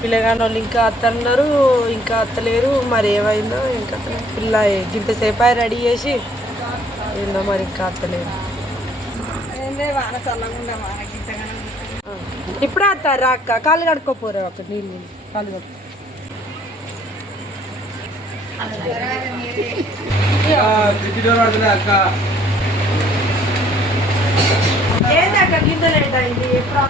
పిల్లగాని వాళ్ళు ఇంకా అత్తన్నారు, ఇంకా అత్తలేరు. మరి ఏమైందో ఇంకా పిల్ల ఇంతసేపు రెడీ చేసి ఏందో మరి ఇంకా అత్తలేరు. ఇప్పుడే అత్తారా అక్క? కాళ్ళు కడుక్కోపోరా అక్క, నీళ్ళు కాళ్ళు కడుక్కో. ఏందక్క గింజలు ఏంటండి? ఎప్పుడు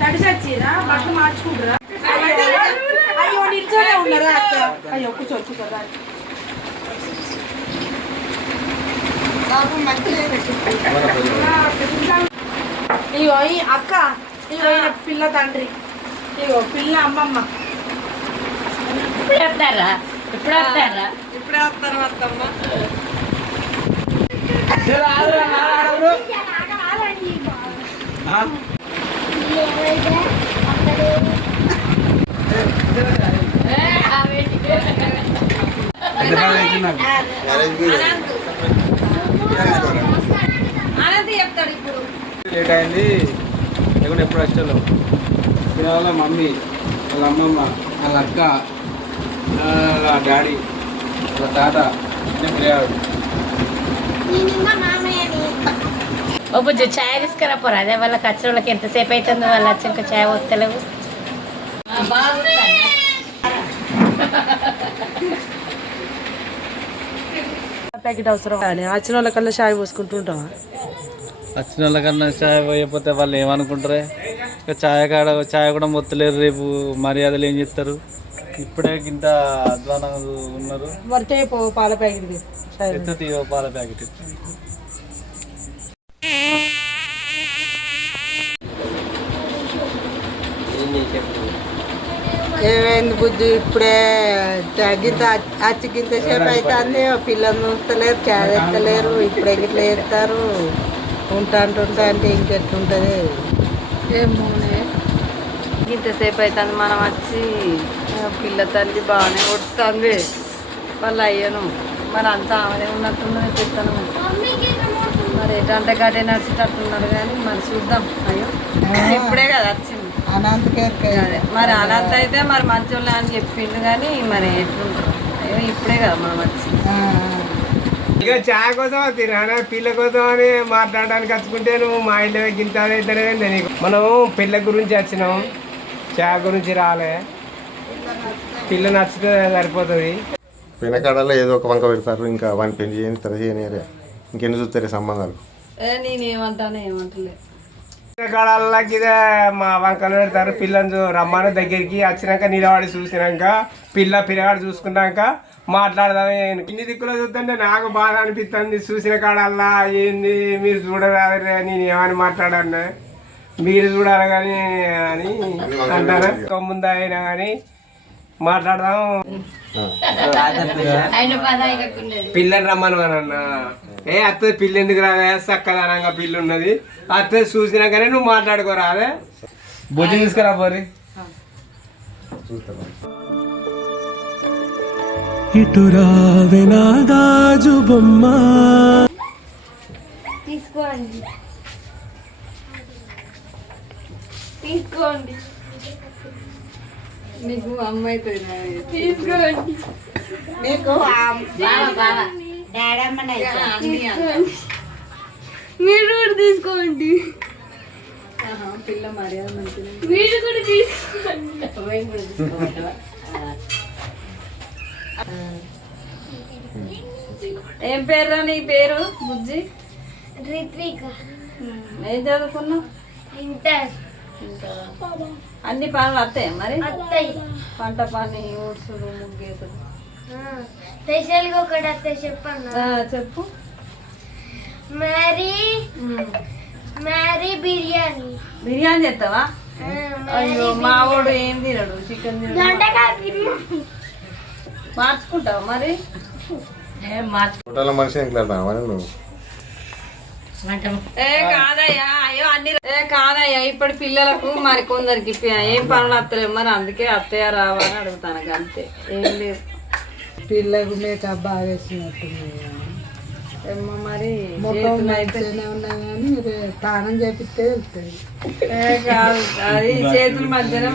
తడిసొచ్చిరా బట్టలు మార్చుకుంటారా? అయ్యో నిల్చోనే ఉన్నారా అక్క? అయ్యో కూర్చో కూర్చోరా. ఇగో ఈ అక్క, ఇగో పిల్ల తండ్రి, ఇగో పిల్ల అమ్మమ్మ. ఇప్పుడే వస్తారా? ఇప్పుడే వస్తారా? ఇప్పుడే వస్తారు అత్తమ్మ. చెప్తాడు ఇప్పుడు. లేట్ అయింది లేకుంటే ఎప్పుడు వచ్చాను. వాళ్ళ మమ్మీ, వాళ్ళ అమ్మమ్మ, వాళ్ళ అక్క, వాళ్ళ డాడీ, వాళ్ళ తాత, పిల్లవాడు. ఓ బుజ్జు ఛాయ్ తీసుకురా పోరా. అదే వాళ్ళకి వచ్చిన వాళ్ళకి ఎంతసేపు అవుతుందో వాళ్ళు వచ్చి ఇంకా ఛాయ్ వస్తలేవు. ప్యాకెట్ అవసరం కానీ వచ్చిన వాళ్ళకల్లా చాయ్ పోసుకుంటుంటావా? వచ్చిన వాళ్ళకన్నా ఛాయ్ పోయకపోతే వాళ్ళు ఏమనుకుంటారే? ఇక ఛాయ్ కూడా మొత్తలేరు. రేపు మర్యాదలు ఏం చేస్తారు? ఇప్పుడే ఇంత అధ్వానంగా ఉన్నారు. మరితే పాల ప్యాకెట్ ఎత్తుతీయో పాల ప్యాకెట్. ఏమైంది బుద్ధి? ఇప్పుడే గింత అచ్చి గింత సేపు అవుతుంది. పిల్లలు చూస్తలేరు, చాయ్ ఎత్తలేరు. ఇప్పుడే గిట్లా ఎత్తారు. ఉంటా అంటే ఇంకెట్లుంటుంది ఏమోనే. ఇంతసేపు అవుతుంది మనం వచ్చి. పిల్ల తల్లి బాగానే కొడుతుంది. వాళ్ళు అయ్యను మరి అంతా ఆమెనే ఉన్నట్టున్నది చెప్తాను. మరి ఎటంటే గడే నడిచేటట్టున్నాడు కానీ మరి చూద్దాం. అయ్యో ఇప్పుడే కదా వచ్చింది అదే. మరి అనంత అయితే మరి మంచోళ్ళే అని చెప్పిండు కానీ మరి ఎట్లుంటారు? అయ్యో ఇప్పుడే కదా మనం వచ్చింది. ఇక చాయ్ కోసం తినా పిల్ల కోసం అని మాట్లాడడానికి వచ్చుకుంటే నువ్వు మా ఇంట్లో గింత అవుతానే నీకు. మనం పిల్ల గురించి వచ్చినాం, చాయ్ గురించి రాలే. పిల్ల నచ్చితే సరిపోతుంది. వెనకాడలో ఏదో ఒక వంక పెడతారు. ఇంకా వాని పెళ్లి చేయని తెర చేయనిరే. ఇంకెన్ని చూస్తారు సంబంధాలు? నేనేమంటాను ఏమంటలే. వెనకాడలకి ఇదే మా వంకలు పెడతారు. పిల్లని రమ్మని దగ్గరికి వచ్చినాక నిలబడి చూసినాక పిల్లగాడు చూసుకున్నాక మాట్లాడదామే. ఇన్ని దిక్కులో చూస్తుంటే నాకు బాధ అనిపిస్తుంది. చూసిన కాడల్లా ఏంది మీరు చూడరాదే, నేను ఏమని మాట్లాడాను, మీరు చూడాలి కానీ అని అంటారా? ముందు అయినా కానీ మాట్లాడదాం. పిల్లని రమ్మను అన్న. అత్త పిల్ల ఎందుకు రాదే? చక్కదనంగా పిల్ల ఉన్నది. అత్త చూసినాకనే నువ్వు మాట్లాడుకోరాదే. భోజనం తీసుకురా పోరి. ఇటురా వెనాదాజు బొమ్మ తీసుకోండి తీసుకోండి. నీకు అమ్మాయి తీసుకోండి. నీకు మీరు కూడా తీసుకోండి. పిల్ల మర్యాద మంచిది. మీరు కూడా తీసుకోండి. ఏం పేరు నీ పేరు? బుజ్జి. రిత్విక. ఏం చదువుకున్నావు? ఇంటర్. అన్ని పనులు వస్తాయి మరి? అత్తయ్య. పంట పని, ఊడ్చుడు, ముగ్గేసుడు. స్పెషల్గా ఒకటి అత్తయ్య చెప్పండి. చెప్పు. మ్యారీ బిర్యానీ. బిర్యానీ చేస్తావా? అయ్యో మా వాడు ఏం తినడు, చికెన్ తినడు. మార్చుకుంటావు మరి? మనిషి నువ్వు కాదయ్యా. అయ్యో అన్ని కాదయ్యా. ఇప్పటి పిల్లలకు మరి కొందరికి ఏం పనులు వస్తలేవు మరి, అందుకే అత్తయ్య రావాలని అడుగుతాను అంతే. ఏం లేదు. పిల్లకు మేకప్ బాగా వేసినట్టు ఏమో మరి చేతులు అయితేనే ఉన్నాయి కానీ తానం చేపిస్తే వెళ్తుంది. అది చేతులు మధ్యన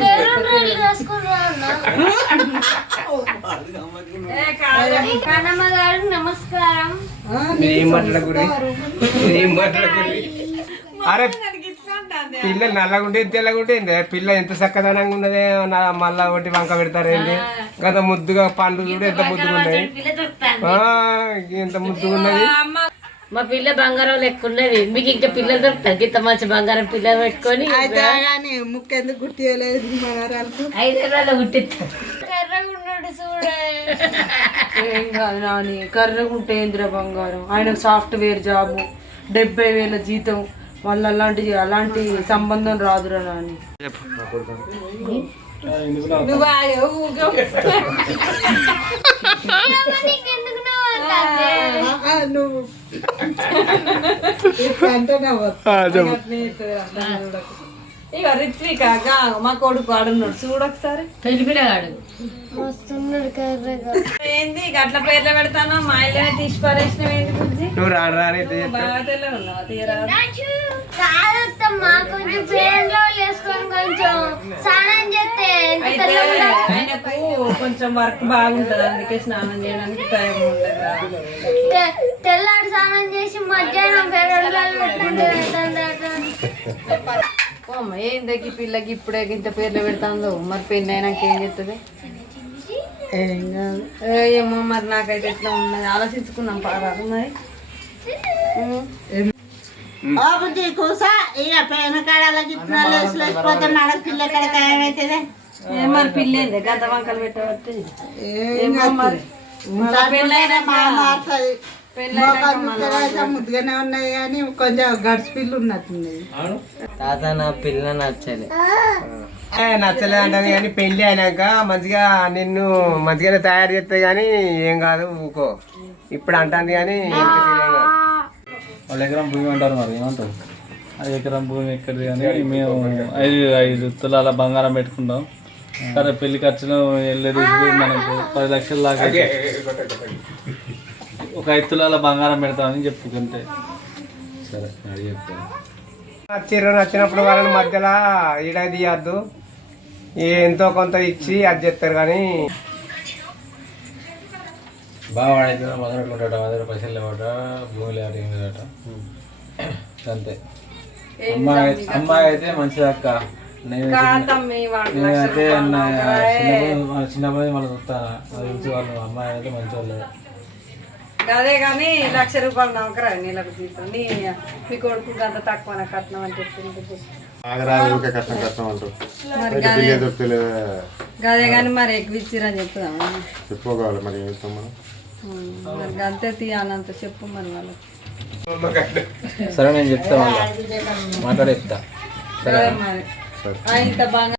కన్నమ్మ గారు నమస్కారం. ఏం మాట్లాడకూడదు ఏం మాట్లాడకూడదు. అరే పిల్ల నల్లగుంటే తెల్లగుంటే పిల్ల ఎంత చక్కదనంగా ఉన్నదే మళ్ళా ఒకటి వంక పెడతారేంటి గత ముద్దుగా పండ్లు కూడా ఎంత ముద్దుగా ఉన్నాయి. ఎంత ముద్దుగా ఉన్నది. మా పిల్ల బంగారం లెక్క ఉన్నది. మీకు ఇంకా పిల్లలు దొరుకుతారు ఇంత మంచి బంగారం పిల్లలు పెట్టుకొని కానీ ముక్కెందుకు గుర్తియలేదు మనవరాలకు. 5 ఏళ్ళలో గుట్టిస్తారు. కర్రగున్నాడు చూడే. ఏం కాదు నాని, కర్రగుంటే ఏంద్ర బంగారం. ఆయన సాఫ్ట్వేర్ జాబు, 70,000 జీతం. మళ్ళీ అలాంటి సంబంధం రాదురా నాని. నువ్వు నీకెందుకు నవ్వుతాంది? నువ్వు అంటే ఇక రిత్విక మా కొడుకు ఆడున్నాడు చూడొకసారి. పెళ్లి పిల్లగాడు వస్తున్నాడు కర్రగా. ఏంది గట్ల పేర్లు పెడతాను మా ఇల్లనే తీసి పారేసినావు ఏంది బుజ్జి? నువ్వు రాని బాగా ఉన్నావు తీరా. కాదత్తమ్మా కొంచెం పేర్లో వేసుకొని కొంచెం స్నానం చేస్తే ఎంత అయితే తెల్లగా ఉండాలి. ఆయనకు కొంచెం వర్క్ బాగుంటది అందుకే స్నానం చేయడానికి టైం ఉండదు. తెల్లాడు స్నానం చేసి మధ్యాహ్నం ఏందకి పిల్లకి ఇప్పుడే ఇంత పేర్లు పెడతాందో మరి పెళ్ళి అయినాక ఏం చేస్తుంది? ఏం కాదు. ఏమో మరి నాకైతే ఎట్లా ఉన్నది ఆలోచించుకున్నాం పారాదు మరి. బుద్ధి కూసా ఇక పెయిన కాడాలకి లేకపోతే నడక పిల్ల కడక ఏమవుతుంది? మరి పిల్లేంది గంత వంకలు పెట్టబట్టి ముద్దుగానే ఉన్నది కానీ కొంచెం గడిచి పిల్లు ఉన్నట్టుంది. తాత నా పిల్ల నచ్చలే. నచ్చలేదు అంటాను కానీ పెళ్లి అయినాక మంచిగా నిన్ను మంచిగానే తయారు చేస్తే కానీ ఏం కాదు ఊకో. ఇప్పుడు అంటుంది కానీ వాళ్ళు ఎకరం భూమి అంటారు మరి ఏమంటారు? అది ఎకరం భూమి ఎక్కడిది కానీ మేము 5 తులాల బంగారం పెట్టుకుంటాం. కానీ పెళ్లి ఖర్చులు వెళ్ళేది మనకు 10 లక్షల దాకా ఒక 5 తులాల బంగారం పెడతామని చెప్పుకుంటే సరే అది చెప్తాను. నచ్చినప్పుడు వాళ్ళని మధ్యలో ఈడ తీయద్దు. ఎంతో కొంత ఇచ్చి అది చెప్తారు కానీ బాగా వాడైతే మొదలుకుంటాడు 10 పైసలు లేవట భూమి లేవట ఏం లేదట అంతే. అమ్మాయి అయితే మంచిది అక్క. నేనైతే చిన్నప్పుడు మళ్ళీ చూస్తాను అది చూసి వాళ్ళు అమ్మాయి అయితే మంచి వాళ్ళు. అదే కానీ ₹1,00,000 నమ్మకరా నీళ్ళకు జీతం మీ కొడుకు అంత తక్కువ కట్నం అని చెప్తుంది. కష్టం కష్టం అంటారు. అదే కానీ మరి ఎక్కువ ఇచ్చిరని చెప్పుదామా? చెప్పుకోవాలి మరి ఏం చేస్తాం మనం. మరి అంతే తీయాలంత చెప్పు మరి వాళ్ళకి. సరే నేను చెప్తా మళ్ళీ మాట్లాడి చెప్తా. మరి ఇంత బాగా